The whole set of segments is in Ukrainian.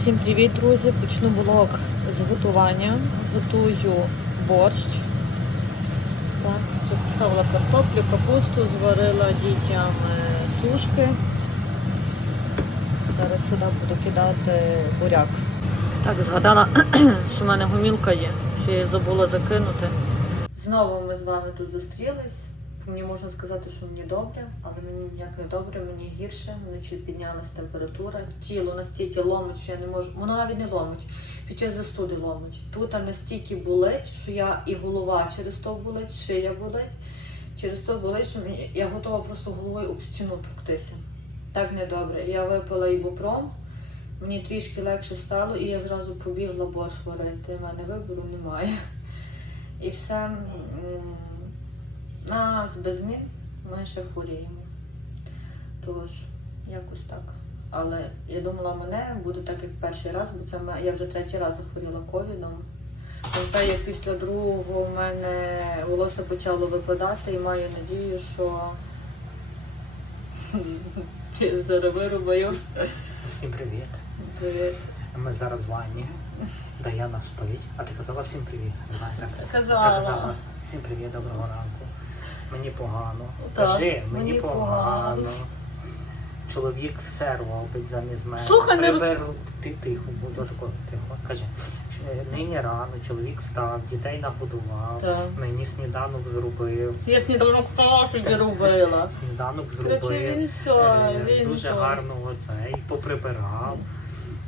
Усім привіт, друзі! Почну блог з готування. Готую борщ. Так, тут ставила картоплю, капусту, зварила дітям е, сушки. Зараз сюди буду кидати буряк. Так, згадала, що в мене гумілка є, що я забула закинути. Знову ми з вами тут зустрілись. Мені можна сказати, що мені добре, але мені ніяк не добре, мені гірше. Вночі піднялась температура. Тіло настільки ломить, що я не можу. Воно навіть не ломить. Під час застуди ломить. Тут настільки болить, що я і голова через то болить, шия болить. Через то болить, що мені я готова просто головою об стіну товктися. Так недобре. Я випила ібупром, мені трішки легше стало, і я зразу побігла борщ варити. У мене вибору немає. І все. Нас без змін ми ще хворіємо. Тож, якось так. Але я думала, мене буде так, як перший раз, бо це я вже третій раз захворіла ковідом. Пам'ятаю, як після другого в мене волосся почало випадати і маю надію, що я зараз вирубаю. Всім привіт. Привіт. Ми зараз в ванні. Даяна спить. А ти казала всім привіт. Казала. Ти казала всім привіт, доброго ранку. Мені погано. Так, Кажи, мені, мені погано. погано. Чоловік все робить замість мене. Слухай, не роз- Приберу. Ти тихо, будь тако, тихо. Кажи. «Е, Нині рано, чоловік встав, дітей нагодував, Так. мені сніданок зробив. Я сніданок кафі робила. Сніданок Короче, зробив. він все, Е, він Дуже то. гарно оце, і поприбирав.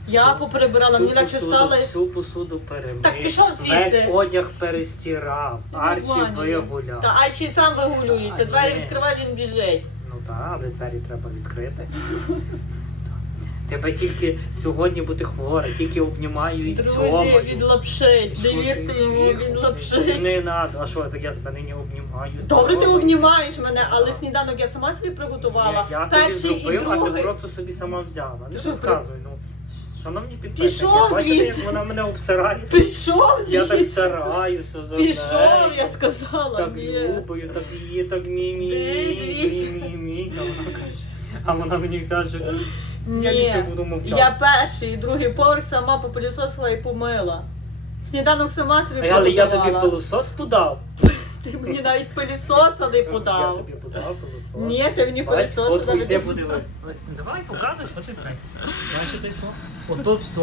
Я поприбирала, мені легше посуду- стало. Всю посуду перемив. Так пішов звідси. Весь одяг перестирав. Ну, Арчі вигуляв. Та Альчі сам вигулюється, А, двері ні. відкриваєш, він біжить. Ну так, але двері треба відкрити. Тебе тільки сьогодні бути хвора, тільки обнімаю і Друзі, цьомаю. він лапшить, Що не вірте ти йому, тихо? він лапшить. Не треба. А що, так я тебе нині обнімаю. Добре, ти цьомаю. обнімаєш мене, але сніданок я сама собі приготувала. Я Перший тобі і зробив, а ти другий. просто собі сама взяла. Не Що розказуй, ну. Шановні підписники, Пішов бачите, звідси. як вона мене обсирає? Пішов Я так звідси. стараюся за Пішов, нею. я сказала. Так ні. любою, так її, так Де звідси? мі-мі-мі. А вона каже, а вона мені каже, я Ні. більше буду мовчати. Я перший, і другий поверх сама попилісосила і помила. Сніданок сама собі Але я тобі пилосос подав. Ти мені навіть пилісоса не Я подав. тобі подав пилосос. Ні, ти мені пилісоса От навіть йди не подивись. Ось, Давай показуй, що ти це. Бачите, що? Ото все.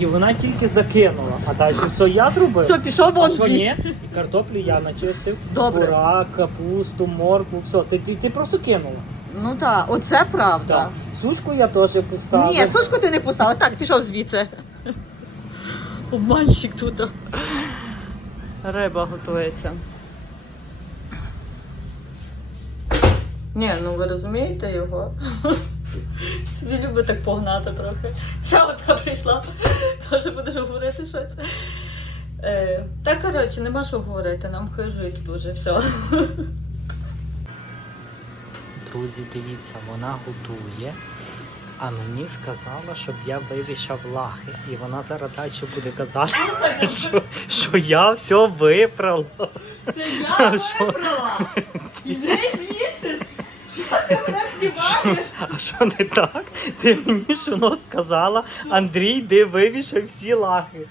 І вона тільки закинула. А далі все я зробив. Все, пішов А вон що ні? звідси. І картоплю я начистив. Добре. Бурак, капусту, моркву, все. Ти, ти, ти просто кинула. Ну так, оце правда. Так. Сушку я теж поставив. Ні, сушку ти не поставила. Так, пішов звідси. Обманщик тут. Риба готується. Ні, ну ви розумієте його? Собі любить так погнати трохи. Ще одна прийшла, теж будеш говорити щось. Е, та коротше, нема що говорити, нам хижують дуже все. Друзі, дивіться, вона готує, а мені сказала, щоб я вивішав лахи. І вона зараз далі буде казати, що, що я все виправила. Це я що? вибрала! Іди звідси! Що ти мене знімаєш? А що не так? Ти мені що ну, сказала, Андрій, де вивішав всі лахи.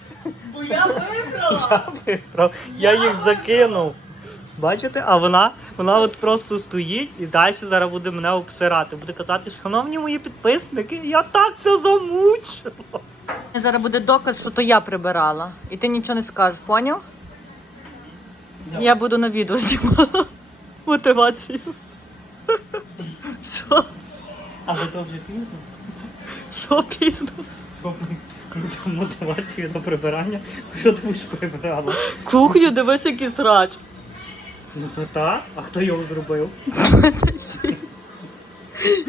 Бо я вибрала! Я їх закинув. Бачите? А вона, вона от просто стоїть і далі зараз буде мене обсирати. Буде казати, шановні мої підписники, я так все замучила. Зараз буде доказ, що то я прибирала. І ти нічого не скажеш, поняв? Я буду на відео знімала мотивацію. Що? Але то вже пізно. Що пізно? Щоб круту мотивацію до прибирання, що ти будеш прибирала? Кухню дивись, який срач. Ну то так, а хто його зробив?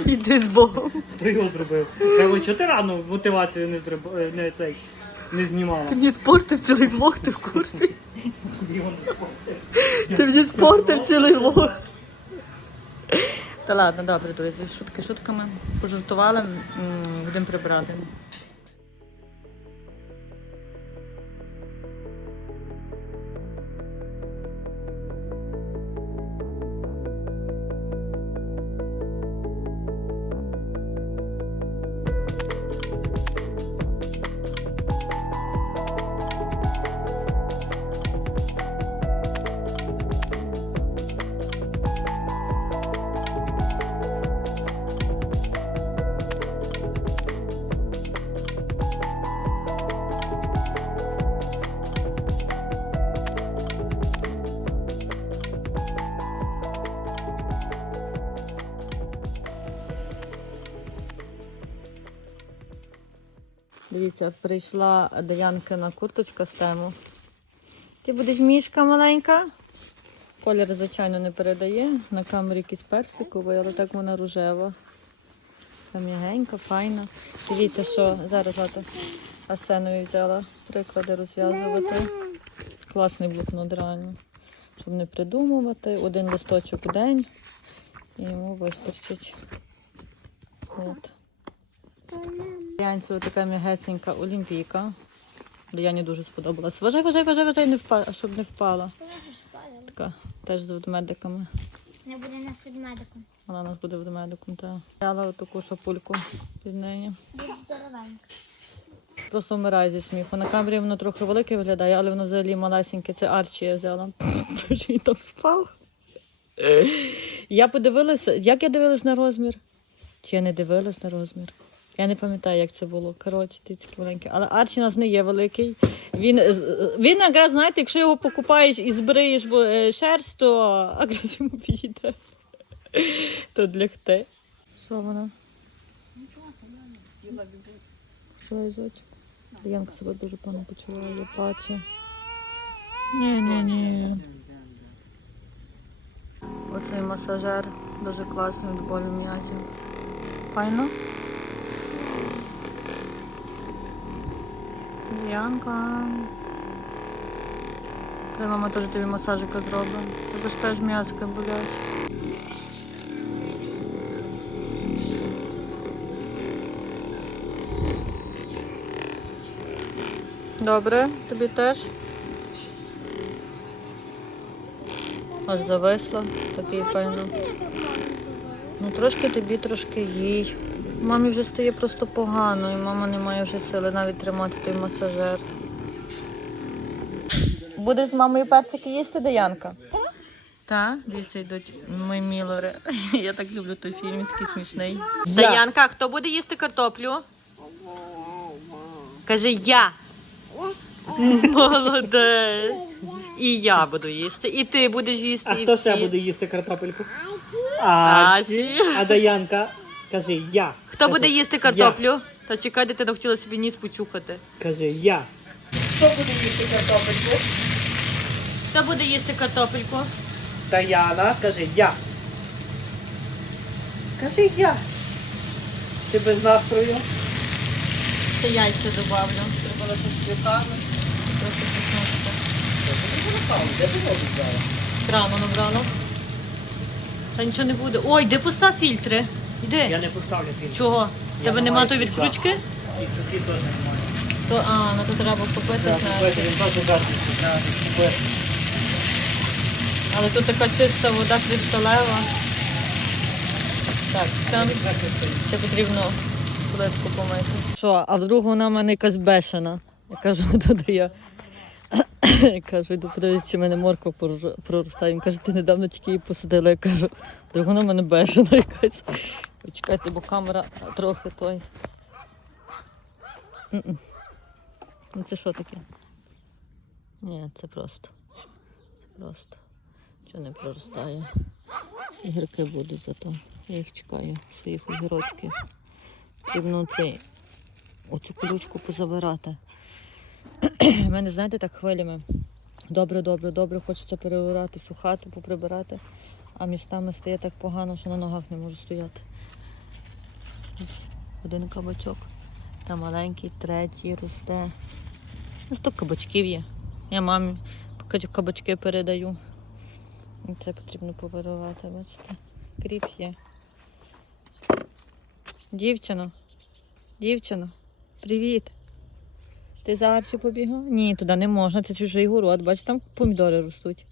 Іди з Богом. Хто його зробив? Треба, чого ти рано мотивацію не зроб... не цей не знімала? Ти мені спортив цілий влог, ти в курсі? Тобі його не спортив. Ти мені спортив цілий влог. Та ладно, добре, друзі. Шутки шутками. Пожартували, будемо прибирати. Дивіться, прийшла Даянкина курточка з тему. Ти будеш мішка маленька? Колір, звичайно, не передає. На камері якийсь персиковий, але так вона рожева. Така м'ягенька, файна. Дивіться, що зараз Злата Асеною взяла приклади розв'язувати. Класний блокнот реально. Щоб не придумувати. Один листочок в день. І йому вистачить. От. Янці така м'ягесенька олімпійка. Яні дуже сподобалась. Вважай, вважай, вважай, вважай, не впала, щоб не впала. Така теж з ведмедиками. Не буде нас ведмедиком. Вона у нас буде ведмедиком. Та. Взяла таку шапульку під неї. Буде здоровенько. Просто вмираю зі сміху. На камері воно трохи велике виглядає, але воно взагалі малесеньке. Це Арчі я взяла. Боже, там спав. Я подивилася, як я дивилась на розмір? Чи я не дивилась на розмір? Я не пам'ятаю, як це було. Коротше, ти такі маленькі. Але Арчі у нас не є великий. Він, е, він якраз, знаєте, якщо його покупаєш і збриєш е, шерсть, то якраз йому піде. То для хти. Що вона? Лизочок. Янка себе дуже погано почуває, плаче. Ні, ні, ні. Оцей масажер дуже класний від болю м'язів. Файно? Янка. Хай мама теж тобі масажика зробить. Тебе ж теж м'язки болять. Добре, тобі теж. Аж зависла, такий файно. Ну трошки тобі, трошки їй. Мамі вже стає просто погано, і мама не має вже сили навіть тримати той масажер. Будеш з мамою персики їсти, Даянка? Так, дивіться, йдуть мої мілори. Я так люблю той фільм, він такий смішний. Даянка, хто буде їсти картоплю? Каже я. Молодець. І я буду їсти, і ти будеш їсти. А і хто всі. ще буде їсти картопельку? Асі. А Даянка каже я. Хто Каже, буде їсти картоплю? Та чекай, дитина хотіла собі ніс почухати. Я. Каже я. Хто буде їсти картопельку? Хто буде їсти картопельку? Даяна каже я. Каже я. Ти без настрою? Це яйця добавлю. Треба лише кави. Трохи посмажити. Де ти? Крану набрала. Та нічого не буде. Ой, де постав фільтри? Іди. Я не поставлю фільм. Чого? Я Тебе не нема тої відкручки? І сусід теж немає. То, а, ну то треба купити, Так, знаєш. Він теж треба купити. Але тут така чиста вода кришталева. Так, там ще потрібно плитку помити. Що, а вдруг вона в мене якась бешена. Я кажу, туди я. Я кажу, йду подивитися, чи в мене морква проростає. Він каже, ти недавно тільки її посадила. Я кажу, вдруг вона в мене бешена якась. Почекайте, бо камера трохи той. Ну це що таке? Ні, це просто. Це просто. Що не проростає. Ігорки будуть зато. Я їх чекаю, своїх огірочків. Потрібно цей, оцю колючку позабирати. Мене, знаєте, так хвилями. Добре, добре, добре, хочеться перебирати всю хату, поприбирати, а містами стає так погано, що на ногах не можу стояти. Один кабачок. Там маленький, третій росте. Ну, сто кабачків є. Я мамі кабачки передаю. Це потрібно повиривати, бачите. Кріп є. Дівчино, дівчино, привіт. Ти за Арчі побігла? Ні, туди не можна, це чужий город. Бачиш, там помідори ростуть.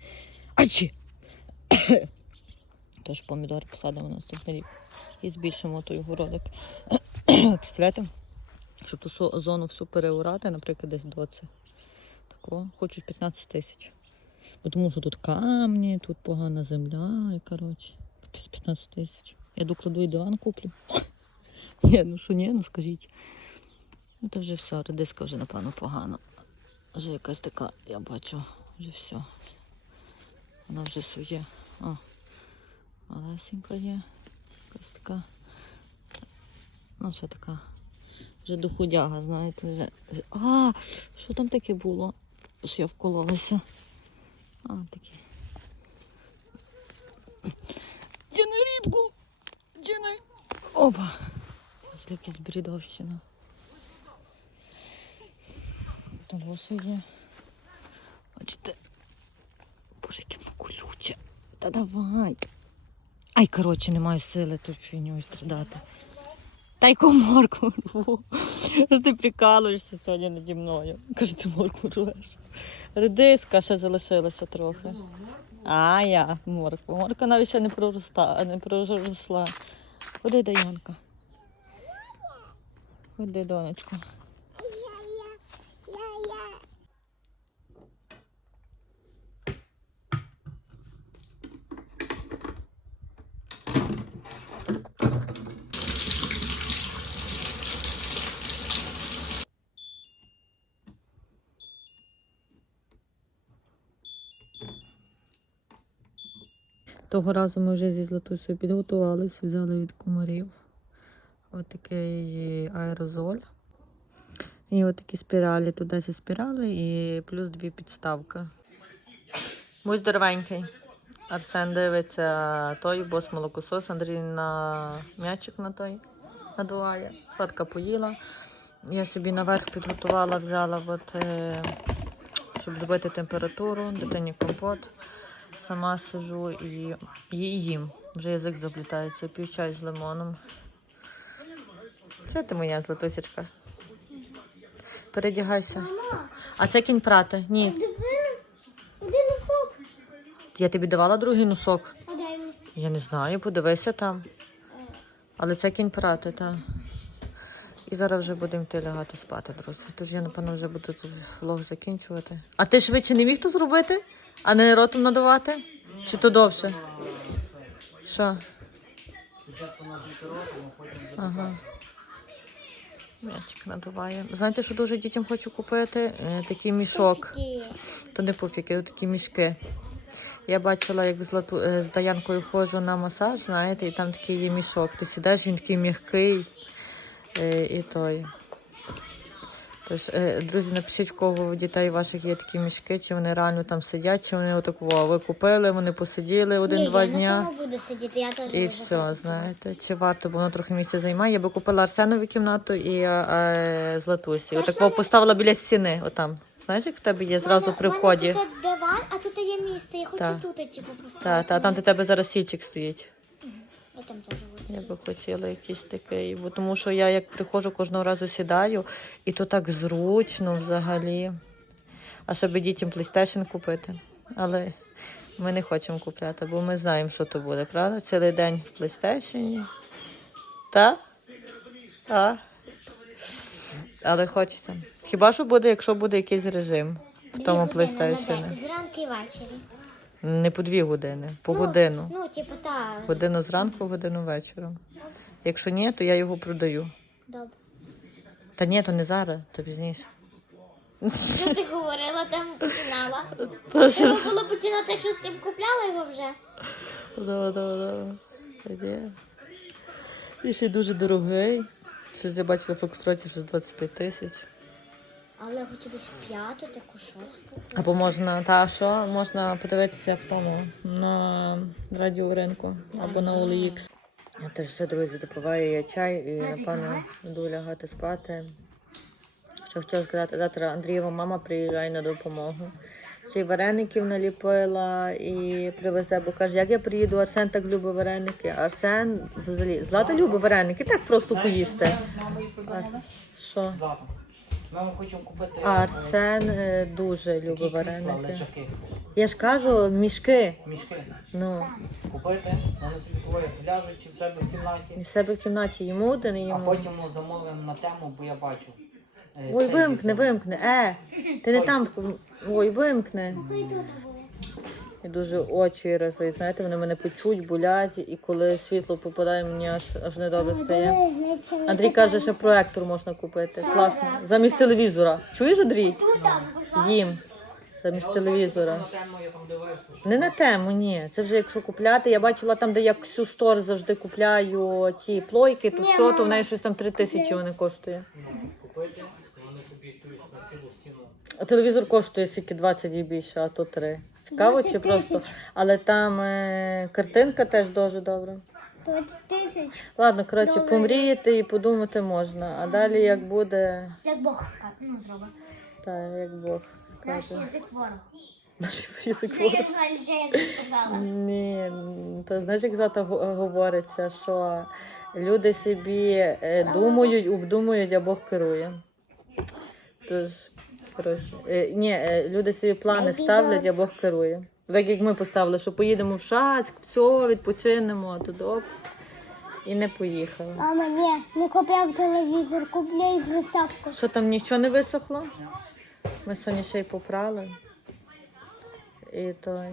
Арчі! Тож помідори посадимо наступний рік. І збільшимо той городик. Представляєте? Щоб ту зону всю переурати, наприклад, десь до це. Такого хочуть 15 тисяч. Бо Тому що тут камні, тут погана земля, і коротше, 15 тисяч. Я докладу і диван куплю. Ні, ну що ні, ну скажіть. Ну то вже все, редиска вже, напевно, погано. Вже якась така, я бачу, вже все. Вона вже своє. О, малесенька є. Якась така. Ну, ще така Вже до худяга, знаєте. Вже. А, що там таке було? Що я вкололася? А, таке. Тяни рібку! Тяни! Опа! Це якась брідовщина. Того, є. Бачите. Боже, яке воно колюче. Та давай. Ай, коротше, не маю сили тут фігньою страдати. Та й морку рву. Ти прикалуєшся сьогодні наді мною. Каже, ти морку рвеш. Редиска ще залишилася трохи. А я морква. Морка навіть ще не проросла. не проросла. Ходи, Даянка. Ходи, донечко. Того разу ми вже зі Златусею підготувалися, взяли від комарів отакий аерозоль. І отакі спіралі, тут 10 спірали і плюс дві підставки. Будь здоровенький. Арсен дивиться той, бос молокосос, Андрій на м'ячик на той надуває. Фатка поїла. Я собі наверх підготувала, взяла, от, е, щоб зробити температуру, дитині компот. Сама сижу і, і їм. Вже язик заплітається, п'ю чай з лимоном. Це ти моя златусічка. Передягайся. А це кінь прати? Ні. Один носок. Я тобі давала другий носок. Я не знаю, подивися там. Але це кінь прати, так. І зараз вже будемо йти лягати спати, друзі. Тож я, напевно, вже буду тут влог закінчувати. А ти швидше не міг то зробити? А не ротом надувати? Чи то довше? Що? Спочатку нажити ротом, а потім Ага. М'ячик надуває. Знаєте, що дуже дітям хочу купити? Е, Такий мішок. То не пуфіки, а такі мішки. Я бачила, як з, Лату... е, з Даянкою ходжу на масаж, знаєте, і там такий є мішок. Ти сідаєш, він такий м'який е, і той. Тож, е, друзі, напишіть, в кого у дітей ваших є такі мішки, чи вони реально там сидять, чи вони отакого. Ви купили, вони посиділи один-два дня. я на тому буду сидіти, я теж І все, знаєте, чи варто, бо воно трохи місця займає. Я би купила Арсенові кімнату і е, Златусі. Це Отак мене- поставила біля стіни, отам. Знаєш, як в тебе є зразу при мене вході. Тут диван, а тут є місце. Я хочу Так. тут типу поставити. Та, та, там де тебе зараз січик стоїть. Я би хотіла якийсь такий, бо тому що я як приходжу кожного разу сідаю, і то так зручно взагалі. А щоб дітям PlayStation купити. Але ми не хочемо купляти, бо ми знаємо, що то буде, правда? Цілий день в PlayStation. Та? А? Але хочеться. Хіба що буде, якщо буде якийсь режим в тому години PlayStation? Зранку і ввечері. Не по дві години, по Ну, годину. Ну, типу, так. Годину зранку, годину вечором. Якщо ні, то я його продаю. Добре. Та ні, то не зараз, то пізніше. Що ти говорила, там починала? Треба було починати, якщо ти купляла його вже. Давай. Та ні. І ще дуже дорогий. Щось я бачила в Фокстроті, що 25 тисяч. Але я хочу десь п'яту, таку шосту. Або можна, та що, можна подивитися в тому на радіоринку або на OLX. А теж все, друзі, допиваю я чай і напевно йду лягати спати. Що хотіла сказати, завтра Андрієва мама приїжджає на допомогу. Ще й вареників наліпила і привезе, бо каже, як я приїду, Арсен так любить вареники. Арсен взагалі Злата любить вареники, так просто поїсти. Що? Ми хочемо купити А Арсен е, дуже такі любить крісла, вареники. лежаки. Я ж кажу, мішки. Мішки. Ну, Купити, вони собі твої ляжуть в себе в і кімнаті, в себе в кімнаті йому один і а йому. потім ну, замовимо на тему, бо я бачу. е, Ой, цей вимкни, вимкни. Е, ти не там. Ой, вимкни. І дуже очі разить. Знаєте, вони мене печуть, болять, і коли світло попадає, мені аж аж недобре стає. Андрій каже, що проектор можна купити. Класно. Замість телевізора. Чуєш, Андрій? Їм. замість телевізора. Не на тему, ні. Це вже якщо купляти. Я бачила там, де я всю стор завжди купляю ті плойки, то все, то в неї щось там три тисячі вони коштує. Купити, вони собі чують на цілу стіну. А телевізор коштує скільки 20 і більше, а то 3. Цікаво чи просто. тисяч. Але там е, картинка теж дуже добра. 20 тисяч. Ладно, коротше, Добре. помріяти і подумати можна. А далі як буде, Як Бог скаже, ну зробить. та як Бог Наш скаже. язик ворог. Наш язик Це я знаю, що я це сказала. Ні, то знаєш, як зата го- говориться, що люди собі е, думають, обдумують, а Бог керує. Тож, коротше, е, ні, е, люди собі плани Maybe ставлять, а Бог керує. Так як ми поставили, що поїдемо в Шацьк, все, відпочинемо, а тут оп. І не поїхали. Мама, ні, не купляв телевізор, купляй приставку. Що там нічого не висохло? Ми сьогодні ще й попрали. І той,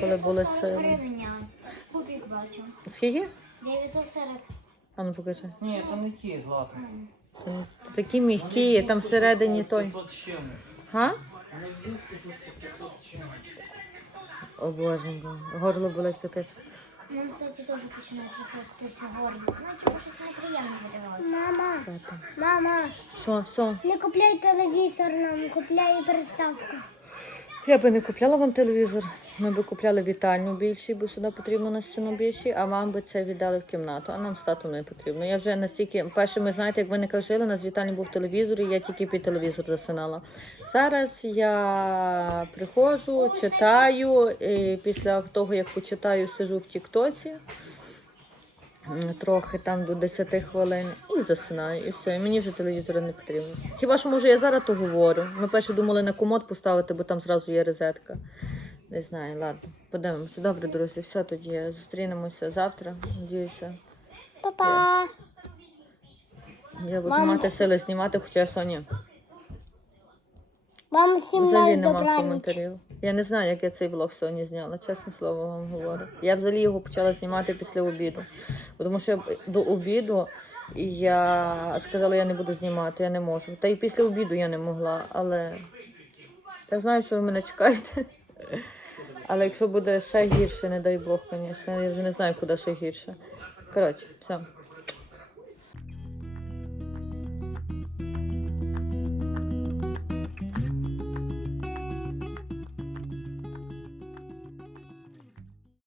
коли були сили. Бачу. Скільки? 940. А ну покажи. Ні, то не ті, Злата. Такі м'які, там всередині той. Га? Що. О боженько, горло болить капець. Ну, кстати, теж починає трохи хтось горло. Щось неприємне видавати. Мама, мама, Що, все? не купляй телевізор нам, купляй приставку. Я би не купляла вам телевізор. Ми би купляли вітальню більший, бо сюди потрібно на стіну більший, а вам би це віддали в кімнату, а нам з татом не потрібно. Я вже настільки, перше, ми знаєте, як ви не кажили, у нас в вітальні був телевізор, і я тільки під телевізор засинала. Зараз я приходжу, читаю, і після того, як почитаю, сижу в Тіктоці. Трохи там до 10 хвилин і засинаю, і все. І мені вже телевізора не потрібно. Хіба що може я зараз то говорю? Ми перше думали на комод поставити, бо там зразу є розетка. Не знаю, ладно, подивимося. Добре, друзі, все тоді. Зустрінемося завтра. Надіюся, Па-па. я буду Мам, мати сили знімати, хоча Соня Вам всім взагалі лайк, нема коментарів. Я не знаю, як я цей влог сьогодні зняла, чесне слово вам говорю. Я взагалі його почала знімати після обіду. Тому що до обіду я сказала, я не буду знімати, я не можу. Та й після обіду я не могла, але я знаю, що ви мене чекаєте. Але якщо буде ще гірше, не дай Бог, звісно, я вже не знаю, куди ще гірше. Коротше, все.